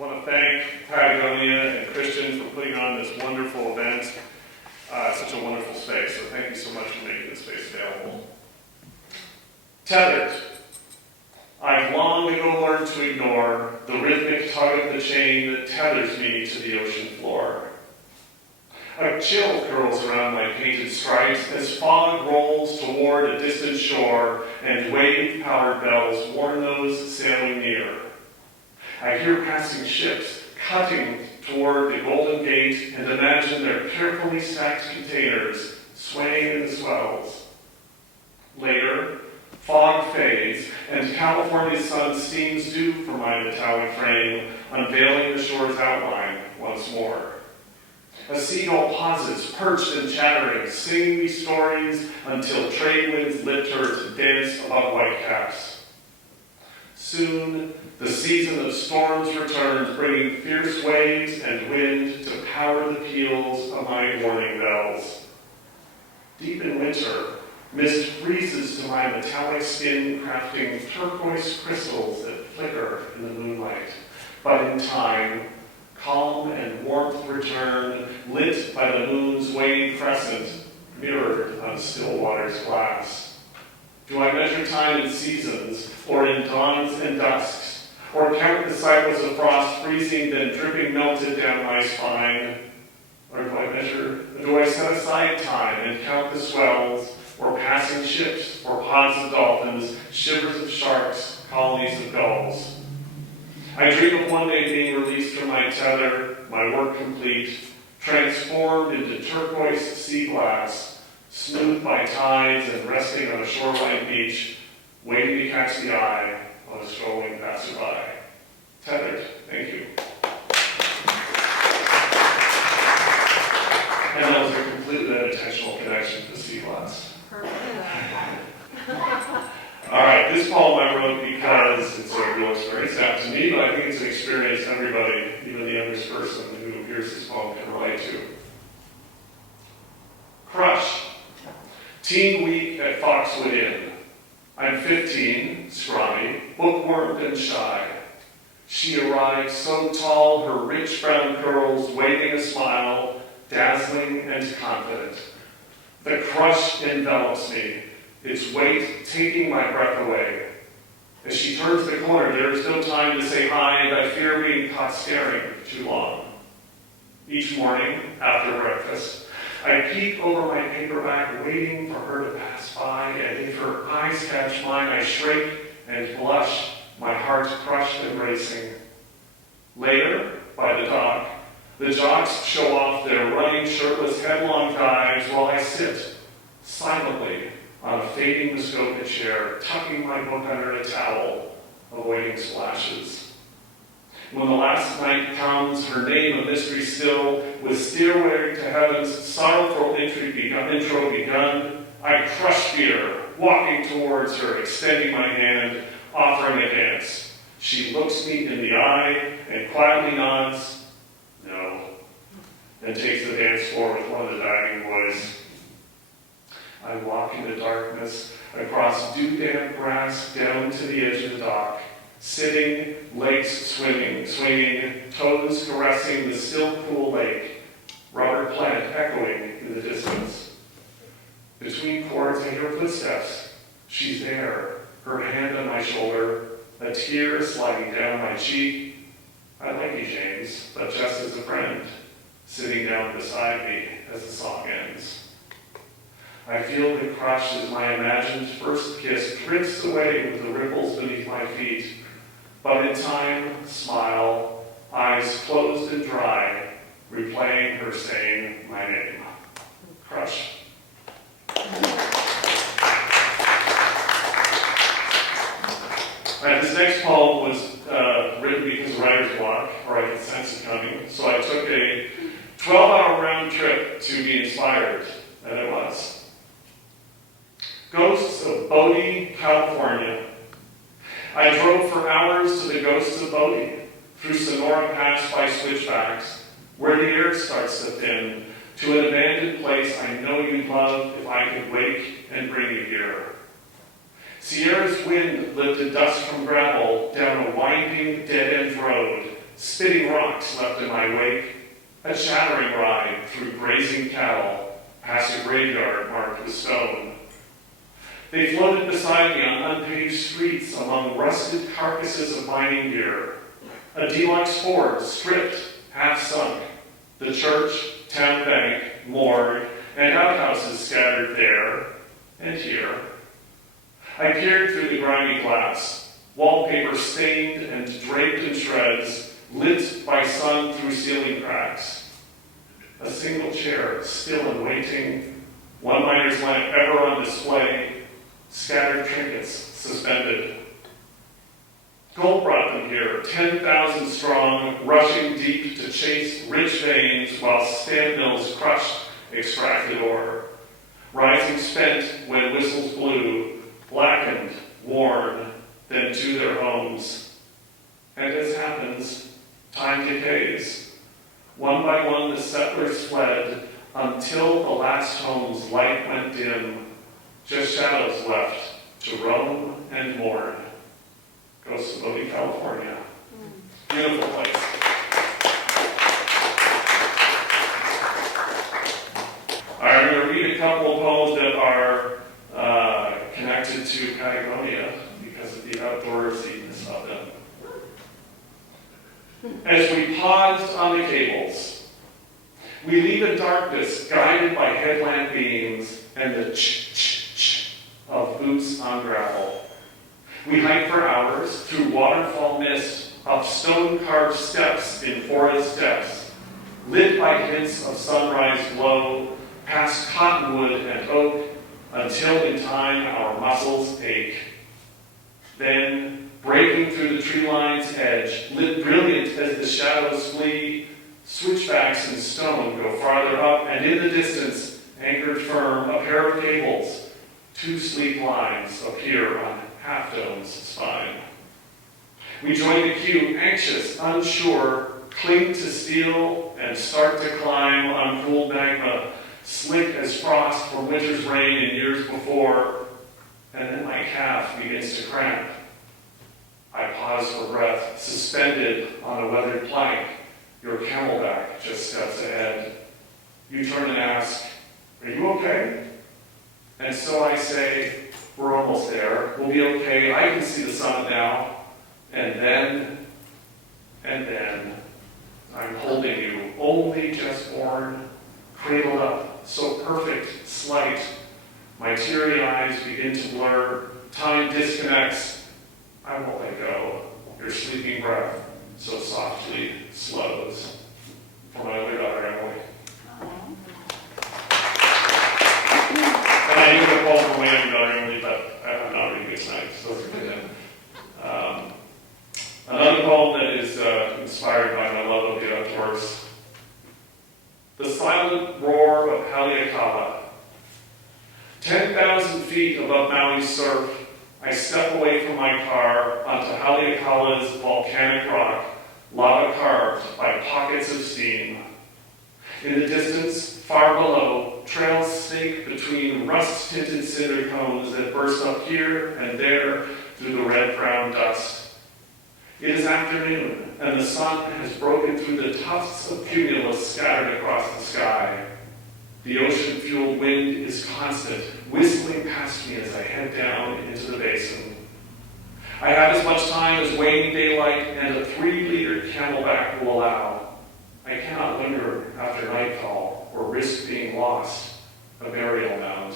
I want to thank Patagonia and Christian for putting on this wonderful event. Such a wonderful space, so thank you so much for making this space available. Tethered. I've long ago learned to ignore the rhythmic tug of the chain that tethers me to the ocean floor. A chill curls around my painted stripes as fog rolls toward a distant shore and wave-powered bells warn those sailing near. I hear passing ships cutting toward the Golden Gate and imagine their carefully stacked containers swaying in the swells. Later, fog fades and California's sun steams dew from my metallic frame, unveiling the shore's outline once more. A seagull pauses, perched and chattering, singing me stories until trade winds lift her to dance above white caps. Soon, the season of storms returns, bringing fierce waves and wind to power the peals of my warning bells. Deep in winter, mist freezes to my metallic skin, crafting turquoise crystals that flicker in the moonlight. But in time, calm and warmth return, lit by the moon's waning crescent, mirrored on still water's glass. Do I measure time in seasons, or in dawns and dusks, or count the cycles of frost freezing, then dripping melted down my spine? Or do I set aside time and count the swells, or passing ships, or pods of dolphins, shivers of sharks, colonies of gulls? I dream of one day being released from my tether, my work complete, transformed into turquoise sea glass, smoothed by tides and resting on a shoreline beach, waiting to catch the eye of a strolling passerby. Tethered, thank you. And that was a completely unintentional connection to sea glass. All right, this poem I wrote because it's a real experience. It happened to me, but I think it's an experience everybody, even the youngest person who hears this poem, can relate to. Crush. Teen week at Foxwood Inn. I'm 15, scrawny, bookwormed and shy. She arrived so tall, her rich brown curls waving a smile, dazzling and confident. The crush envelops me, its weight taking my breath away. As she turns the corner, there is no time to say hi, and I fear being caught staring too long. Each morning, after breakfast, I peek over my paperback, waiting for her to pass by, and if her eyes catch mine, I shrink and blush, my heart crushed and racing. Later, by the dock, the jocks show off their running, shirtless, headlong dives while I sit, silently, on a fading Muskoka chair, tucking my book under a towel, avoiding splashes. When the last night comes, her name a mystery still, with Stairway to Heaven's sorrowful intro begun, I crush fear, walking towards her, extending my hand, offering a dance. She looks me in the eye and quietly nods, no, and takes the dance floor with one of the diving boys. I walk in the darkness, across dew-damp grass, down to the edge of the dock, sitting, legs swinging, toes caressing the still cool lake, rubber plant echoing in the distance. Between chords, I hear footsteps. She's there, her hand on my shoulder, a tear sliding down my cheek. I like you, James, but just as a friend, sitting down beside me as the song ends. I feel the crush as my imagined first kiss drifts away with the ripples beneath my feet. But in time, smile, eyes closed and dry, replaying her saying my name. Crush. This next poem was written because of writer's block, or I could sense it coming. So I took a 12-hour round trip to be inspired, and it was. Ghosts of Bodie, California. I drove for hours to the Ghosts of Bodie, through Sonora Pass by switchbacks, where the air starts to thin, to an abandoned place I know you'd love if I could wake and bring you here. Sierra's wind lifted dust from gravel down a winding, dead-end road, spitting rocks left in my wake, a chattering ride through grazing cattle, past a graveyard marked with stone. They floated beside me on unpaved streets among rusted carcasses of mining gear, a deluxe Ford stripped, half sunk, the church, town bank, morgue, and outhouses scattered there and here. I peered through the grimy glass, wallpaper stained and draped in shreds, lit by sun through ceiling cracks. A single chair, still and waiting, one miner's lamp ever on display, scattered trinkets suspended. Gold brought them here, 10,000 strong, rushing deep to chase rich veins while stamp mills crushed extracted ore. Rising spent when whistles blew, blackened, worn, then to their homes. And as happens, time decays. One by one the settlers fled until the last home's light went dim, just shadows left to roam and mourn. Goes to Dublin, California. Beautiful place. I'm going to read a couple of poems that are connected to Patagonia because of the outdoorsiness of them. As we paused on the cables, we leave in darkness guided by headlamp beams and the ch-ch-ch of boots on gravel. We hike for hours through waterfall mist, up stone-carved steps in forest depths, lit by hints of sunrise glow, past cottonwood and oak, until in time our muscles ache. Then, breaking through the tree line's edge, lit brilliant as the shadows flee, switchbacks and stone go farther up, and in the distance, anchored firm, a pair of cables, two sleek lines appear on Half Dome's spine. We join the queue, anxious, unsure, cling to steel and start to climb on cooled magma, slick as frost from winter's rain in years before, and then my calf begins to cramp. I pause for breath, suspended on a weathered plank. Your camelback just steps ahead. You turn and ask, "Are you okay?" And so I say, "We're almost there. We'll be okay. I can see the summit now." And then, I'm holding you, only just born, cradled up, so perfect, slight. My teary eyes begin to blur. Time disconnects. I won't let go. Your sleeping breath so softly slows. For my other daughter, Emily. And I knew the poem for my younger daughter, Emily, but I'm not reading it tonight, so forgive him. Another poem that is inspired by my love of the outdoors. The silent roar of Haleakala. 10,000 feet above Maui's surf, I step away from my car onto Haleakala's volcanic rock, lava carved by pockets of steam. In the distance, far below, trails snake between rust-tinted cinder cones that burst up here and there through the red-brown dust. It is afternoon, and the sun has broken through the tufts of cumulus scattered across the sky. The ocean-fueled wind is constant, whistling past me as I head down into the basin. I have as much time as waning daylight and a 3-liter camelback will allow. I cannot linger after nightfall or risk being lost, a burial mound.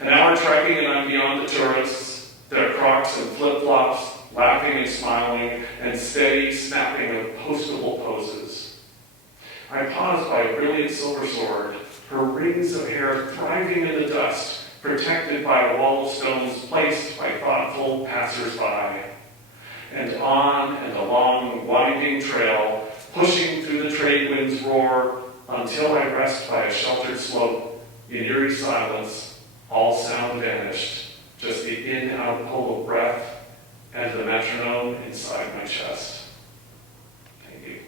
An hour trekking and I'm beyond the tourists, their Crocs and flip-flops, laughing and smiling, and steady snapping of postable poses. I pause by a brilliant silver sword, her rings of hair thriving in the dust, protected by a wall of stones placed by thoughtful passers-by. And on and along winding trail, pushing through the trade wind's roar, until I rest by a sheltered slope, in eerie silence, all sound vanished, just the in-out pull of breath, and the metronome inside my chest. Thank you.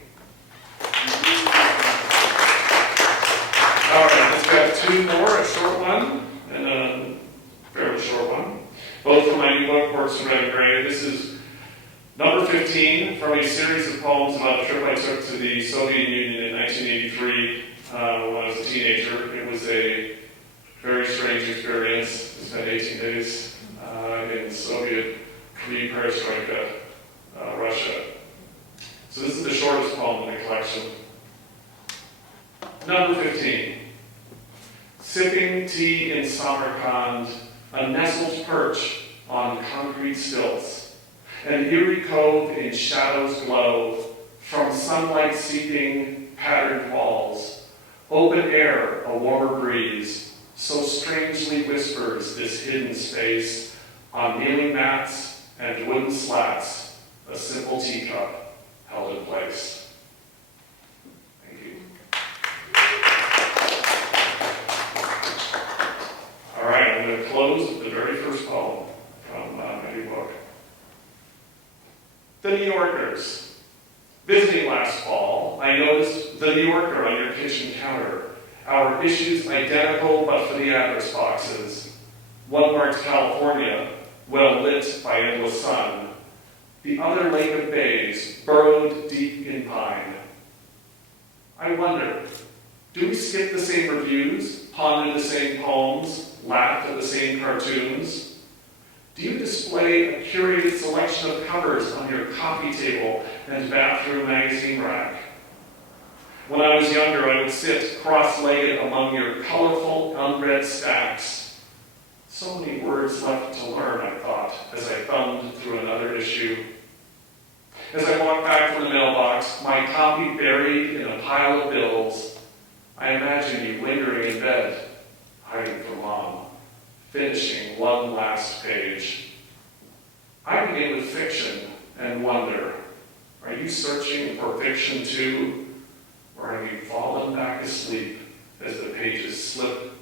All right, let's grab 2 more, a short one and a fairly short one. Both from my new book, Works in Red and Gray. This is number 15, from a series of poems about a trip I took to the Soviet Union in 1983 when I was a teenager. It was a very strange experience. I spent 18 days in Soviet pre-perestroika Russia. So this is the shortest poem in the collection. Number 15. Sipping tea in Samarkand, a nestled perch on concrete stilts, an eerie cove in shadows glow, from sunlight seeping patterned walls, open air, a warmer breeze, so strangely whispers this hidden space, on kneeling mats and wooden slats, a simple teacup held in place. Thank you. All right, I'm going to close with the very first poem from my new book. The New Yorkers. Visiting last fall, I noticed the New Yorker on your kitchen counter. Our issues identical, but for the address boxes. One marked California, well lit by endless sun. The other lake of bays, burrowed deep in pine. I wonder, do we skip the same reviews, ponder the same poems, laugh at the same cartoons? Do you display a curated selection of covers on your coffee table and bathroom magazine rack? When I was younger, I would sit cross-legged among your colorful, unread stacks. So many words left to learn, I thought, as I thumbed through another issue. As I walked back from the mailbox, my copy buried in a pile of bills, I imagine you lingering in bed, hiding from Mom, finishing one last page. I begin with fiction and wonder, are you searching for fiction too? Or have you fallen back asleep as the pages slip